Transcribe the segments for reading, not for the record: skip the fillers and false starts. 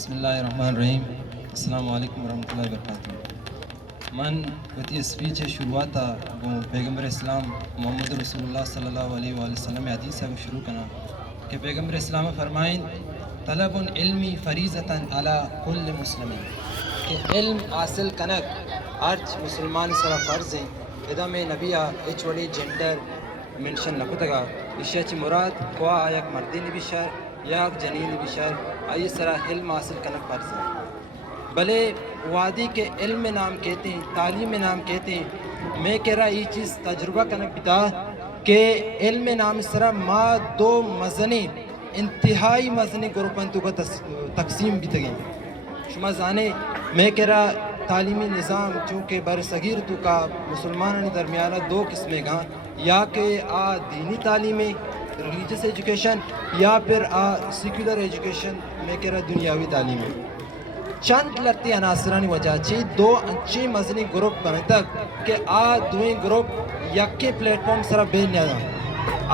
بسم اللہ الرحمن الرحیم. السلام علیکم ورحمۃ اللہ وبرکاتہ. من وتی اسپیچ شروعات پیغمبر اسلام محمد رسول اللہ صلی اللہ علیہ وآلہ وسلم حدیث کو شروع کرنا کہ پیغمبر اسلام فرمائیں طلب علمی فریضۃ علی کل مسلم کہ علم حاصل کنک ہر مسلمان سرا فرض ہے. ادا میں نبی ایچ وڑی جینڈر منشن نکتگا اشیچ مراد خواہ آیک مردی نبیشر یا جنین نبیشر آئی سرا علم حاصل کنک فرض ہے. بھلے وادی کے علم میں نام کہتے ہیں، تعلیم میں نام کہتے ہیں. میں کہہ رہا یہ چیز تجربہ کنک بتا کہ علم میں نام سرا ما دو مزنی انتہائی مزنی گروپن تو کا تقسیم بھی تگیں. شما زانے میں کہہ رہا تعلیمی نظام چونکہ بر صغیر تو کا مسلمانوں درمیانہ دو قسمیں گاں، یا کہ دینی تعلیم ریلیجس ایجوکیشن یا پھر سیکولر ایجوکیشن میں کہہ رہا دنیاوی تعلیم. چند لڑتی عناصرانی وجہ چی دو انچی مزنی گروپ بنے تک کہ دوئیں گروپ یکی پلیٹ فارم سر بے نیادا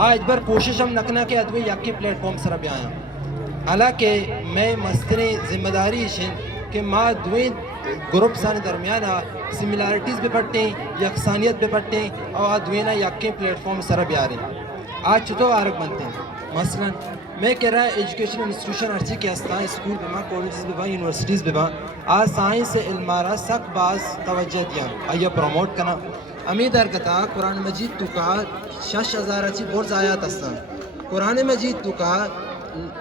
آج بر کوشش ہم نکنا کہ دوئیں یکی پلیٹ فارم سر بے آیا. حالانکہ میں مستنی ذمہ داری شن کہ ما دوئیں گروپ سان درمیانہ سملیرٹیز بھی پڑھتے ہیں، یکسانیت بھی پڑھتے ہیں اور دوئیں یکی پلیٹ فارم سر بے آ رہے ہیں. آج چھتو آرک بنتے ہیں. مثلا میں کہہ رہا ہے ایجوکیشن انسٹیٹیوشن ارچی کے ہستان اسکول بھی کالجز بھی یونیورسٹیز بھی آج سائنس علمارہ سک باز توجہ دیا آیا پروموٹ کرنا. امید ارکتا قرآن مجید تو کا 6000 اچھی بورز آیات ہستان، قرآن مجید تو کا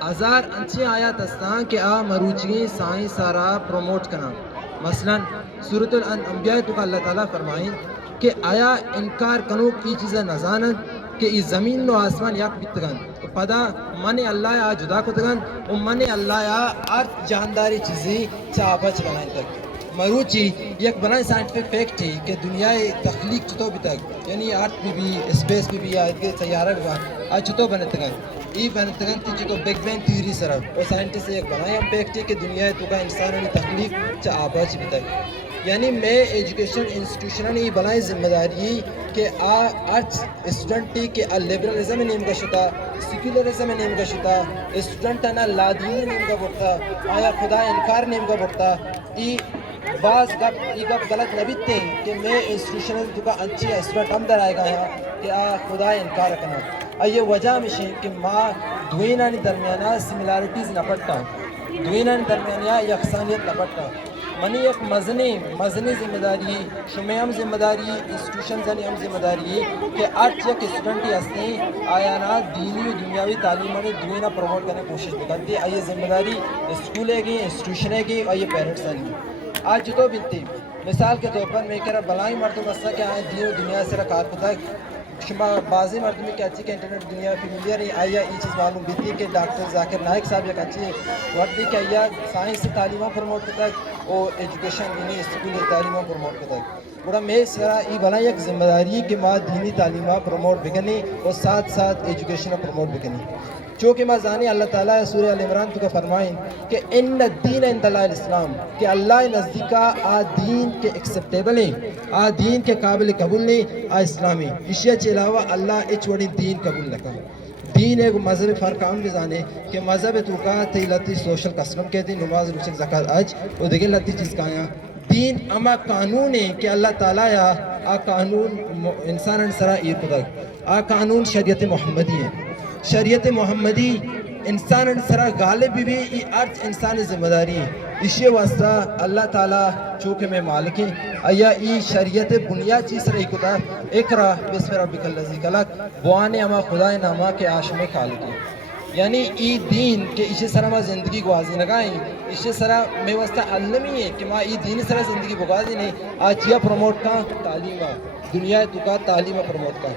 1000 اچھی آیات ہستان کہ مروچگی سائنس آرہ پروموٹ کرنا. مثلا سورۃ الانبیاء تو کا اللہ تعالیٰ فرمائیں کہ آیا انکار کنو کی چیزیں نزانن کہ اس زمین نو آسمان یک بیتگن پدا من اللہ یا جدا کتگن و من اللہ یا ارت جانداری چیزیں چاہا بنائیں تک. مروچی یک بنائیں سائنٹیفک فیکٹ تھی کہ دنیا تخلیق چطور بھی تک یعنی ارت بھی اسپیس بھی یا سیارہ بھی آج چطور بنے تگن ای بنے تگن تھی چطور بگ بینگ تھیوری سرف اور سائنٹسٹ ایک بنائیں ہم فیکٹ تھی کہ دنیا تو کا انسانوں تخلیق چاہا بھی تک. یعنی میں ایجوکیشن انسٹیٹیوشن یہ بلائیں ذمہ داری کہ آج اسٹوڈنٹ تھی کہ لیبرلزم نیم کا شتا، سیکولرزم نیم کا شتا، اسٹوڈنٹ نا لادینی نیم کا بڑھتا، آیا خدا انکار نیم کا بڑھتا. یہ بعض گپ غلط نبیتے ہیں کہ میں انسٹیٹیوشن تو کا انچی اسٹوڈنٹ ہم در آئے گا ہے کہ خدا انکار رکھنا. یہ وجہ میں کہ ماں دوینانی درمیانہ سملیرٹیز نہ پڑتا، دوینانی درمیانہ یکسانیت نہ پڑتا. منی ایک مزنی ذمہ داری شمی ہم ذمہ داری انسٹیٹیوشن زنی ہم ذمہ داری کہ آج یک اسٹوڈنٹی ہستی آیا نا دینی و دنیاوی تعلیم نے دوینا پروموٹ کرنے کوشش بکرتی. آئیے ذمہ داری اسکولے گی، انسٹیٹیوشنے گی اور یہ پیرنٹس آنی. آج جتو بنتی مثال کے طور پر میں کہہ رہا بلائیں مردم ہستا کہ آئیں دین و دنیا سے رکھات پتا شما بعضی مردمی کہ اچھی کہ انٹرنیٹ دنیا فیملیئر ہے آیا یہ چیز معلوم بیتی کہ ڈاکٹر ذاکر نائک صاحب یک اچھی وقت دی کہ آیا سائنس تعلیمہ پروموٹ کرتا ہے اور ایجوکیشن یعنی اسکول تعلیمہ پروموٹ کرتا ہے. بڑا میں سرا یہ بنا یک ذمہ داری کہ ماں دینی تعلیمہ پروموٹ بکنی اور ساتھ ساتھ ایجوکیشن پروموٹ بکنی. چونکہ ماں زانی اللہ تعالیٰ سورہ ال عمران تو کا فرمائیں کہ ان الدین عند اللہ الاسلام کہ اللہ نزدیکا دین کے ایکسیپٹیبل ہیں، دین کے قابل قبول نہیں اسلامی. اشیاء کے علاوہ اللہ اچوڑی دین قبول لکھا. دین ایک مذہب فرق عام بھی جانے کہ مذہب تو کا تی لتی سوشل کسٹم کہتے ہیں نماز روزہ زکات حج اور دیگر لتی چیز کہاں. دین اما قانون ہے کہ اللہ تعالیٰ یا قانون انسان سرا ایر کدک قانون شریعت محمدی ہے. شریعت محمدی انسان سرا غالب بھی یہ ارچ انسانی ذمہ داری ہے. اسی واسطہ اللہ تعالیٰ چونکہ میں مالک ہیں ایا ای شریعت بنیاد چیز رہی کتا اقرا بسم ربک الذی خلق بوانے اما خدا نامہ کے آشم خالق ہے. یعنی ای دین کہ اسی سرا ما زندگی گوازی نگائیں اسی سرا میں واسطہ علمی ہے کہ ما ای دین سرا زندگی گوازی نہیں آج یہ پروموٹ کا تعلیم دنیا تو کا تعلیم پروموٹ کا.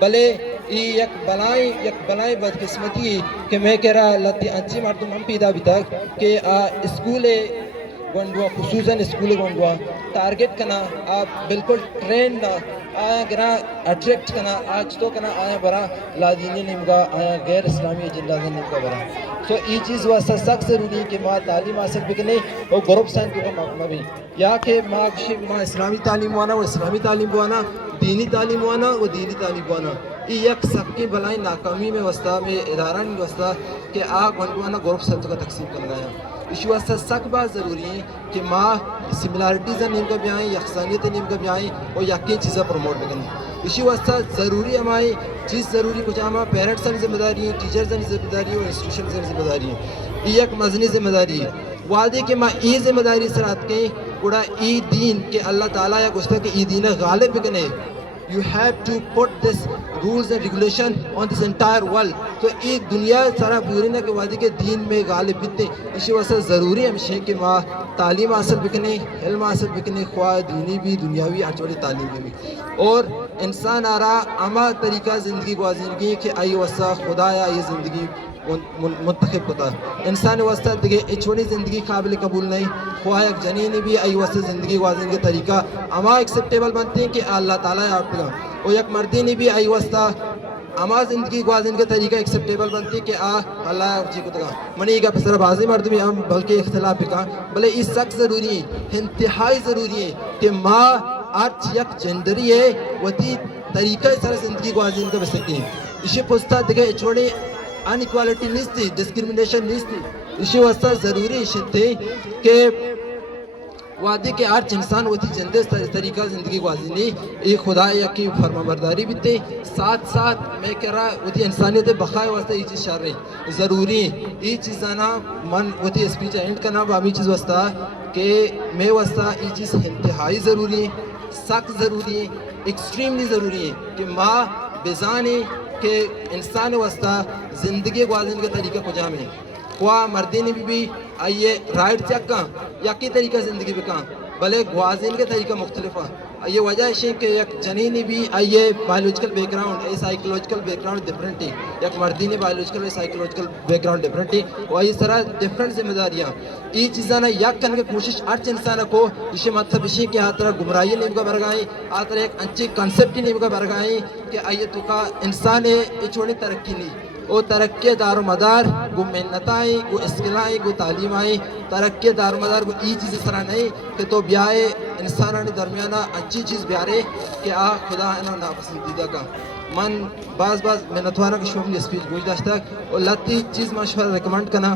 بلے یک بلائیں بدقسمتی ہے کہ میں کہہ رہا لتی انچی مردم ہم پیدا بھی تک کہ اسکول گونڈوا خصوصاً اسکول گونڈوا ٹارگٹ کنا آپ بالکل ٹرین نہ آیا گرا اٹریکٹ کنا آج تو کنا آیا برا لادینی نمگا آیا غیر اسلامی ایجنڈا سے نمگا برا. تو یہ چیز واسطہ سخت ضروری کہ ماں تعلیم حاصل بکنے اور گروپ سائن کو محکمہ بھی یا کہ ماں اسلامی تعلیم وانا وہ اسلامی تعلیم وانا دینی تعلیم وانا وہ دینی تعلیم وانا. یہ یک سب کی بلائیں ناکامی میں واسطہ میں ادارہ نہیں واسطہ کہ گونڈوانا گروپ سائن کا تقسیم کرنا ہے. ایشو واسطہ سک بات ضروری ہے کہ ماں سملارٹیز نیم کا بھی آئیں یکسانیت نیم کا بھی آئیں اور یقین چیزیں پروموٹ بکنی ایشو واسطہ ضروری ہماری چیز ضروری کچھ ہمارا پیرنٹس کی ذمہ داری ہے ٹیچرز کی ذمہ داری ہے اور انسٹیٹیوشن کی ذمہ داری ہے یہ ایک مذہنی ذمہ داری ہے وعدے کہ ماں ای ذمہ داری سے رات کے گڑا ای دین کہ اللہ تعالیٰ یا گشتہ کہ ای دین غالب بکنے you have to put this rules and regulation on this entire world تو یہ دنیا سارا پوری نہ کہ وادی کے دین میں غالب بکتے اسی واسطے ضروری ہے ہمشہ کہ ماں تعلیم حاصل بکنے علم حاصل بکنے خواہ دینی بھی دنیاوی اچوڑی تعلیم بھی اور انسان آ رہا اما طریقہ زندگی گوازندگی کہ آئی واسطہ خدا یا یہ زندگی منتخب ہوتا انسان واسطہ دیکھے اچھوڑی زندگی قابل قبول نہیں خواہ ایک جنین بھی آئی واسطہ زندگی گوازن کے طریقہ اما ایکسیپٹیبل بنتے ہیں کہ اللہ تعالیٰ آپ کا اور ایک مردینی بھی آئی واسطہ اما زندگی گوازن کے طریقہ ایکسیپٹیبل بنتے ہیں کہ اللہ آپ جی کو تکا منی کا پسر بازی مرد بھی ہم بلکہ اختلاف بکا بلے اس سخت ضروری ہے انتہائی ضروری ہے کہ ماں آرچ یک جنڈری ہے وتی طریقہ سارا زندگی گوازن کا بسکتی ہے اسی پوستا دیکھے اچھوڑے ان ایکوالٹی نہیں تھی ڈسکرمنیشن نہیں تھی اسی واسطہ ضروری تھے کہ وعدے کے آرچ انسان ہوتی جندے طریقہ زندگی گوازنی ایک خدا یا کی فرما برداری بھی تھے ساتھ ساتھ میں کہہ رہا ہوتی انسانیت بقائے واسطہ یہ چیز شار رہی ضروری ہے یہ چیز آنا من ہوتی اسپیچ اینڈ کرنا بامی چیز واسطہ کہ میں واسطہ یہ چیز انتہائی ضروری ہے سخت ضروری ہے ایکسٹریملی ضروری ہے کہ ماں بیزانی کہ انسان واسطہ زندگی گوازن کے طریقہ کو جامع خواہ مردین بھی آئیے رائٹ چیک کہاں یا کی طریقہ زندگی بھی کہاں بلے گوازن کے طریقہ مختلف ہے یہ وجہ ہے کہ ایک جنینی بھی آئیے biological back ground psychological back ground different ہے ایک مردینی بایولوجیکل اور سائیکولوجیکل بیک گراؤنڈ ڈفرینٹ ہے اور اس طرح ڈفرینٹ ذمہ داریاں یہ چیزاں یک کرنے کی کوشش ہر انسان کو جسے مطلب اسی کہ آ طرح گمراہی نیم کا برگائیں آ طرح ایک انچی کنسیپٹ نیم کا برگائیں کہ آئیے تو کا انسان ہے یہ چھوڑی ترقی نہیں وہ ترقی دار و مدار گو محنتائیں گو اسکلائیں گو تعلیم آئیں ترقی دار و مدار گو ای چیز اس طرح نہیں کہ تو بیائے انسانانی درمیانہ اچھی چیز بیارے کہ خدا ہے نا ناپسندیدہ کا من بعض محنتوارہ کی شوم نے اسپیچ گوش داشتا اور لتی چیز مشورہ ریکمنڈ کرنا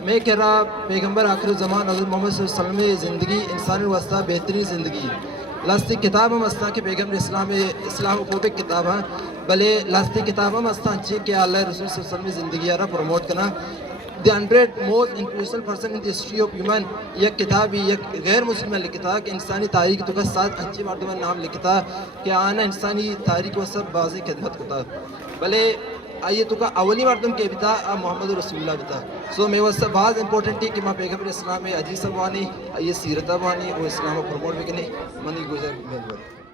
میں کہہ رہا پیغمبر آخر زمان حضرت محمد صلی اللہ علیہ وسلم زندگی انسانی واسطہ بہترین زندگی لاستی کتاب ہم استا کہ پیغمبر اسلام فوبک کتاب ہیں بلے لاستی کتاب ہم استا انچی کہ اللہ رسول صلی اللہ علیہ وسلم زندگی آرہا پروموٹ کرنا The 100 most influential person in the history of human یک کتاب ہی یک غیر مسلم نے لکھتا کہ انسانی تاریخ تو کا ساتھ انچی مردوں میں نام لکھتا کہ آنا انسانی تاریخ و سب بازی خدمت ہوتا بلے آئیے تو کا اولی مردم کے بھی تھا محمد رسول اللہ بھی تھا سو میں وہ سب بعض امپورٹنٹ ہے کہ ماں پیغمبر اسلام میں عجیب سب وانی آئیے سیرتہ وانی وہ اسلام و پروموٹ بھی کہ نہیں منی گزر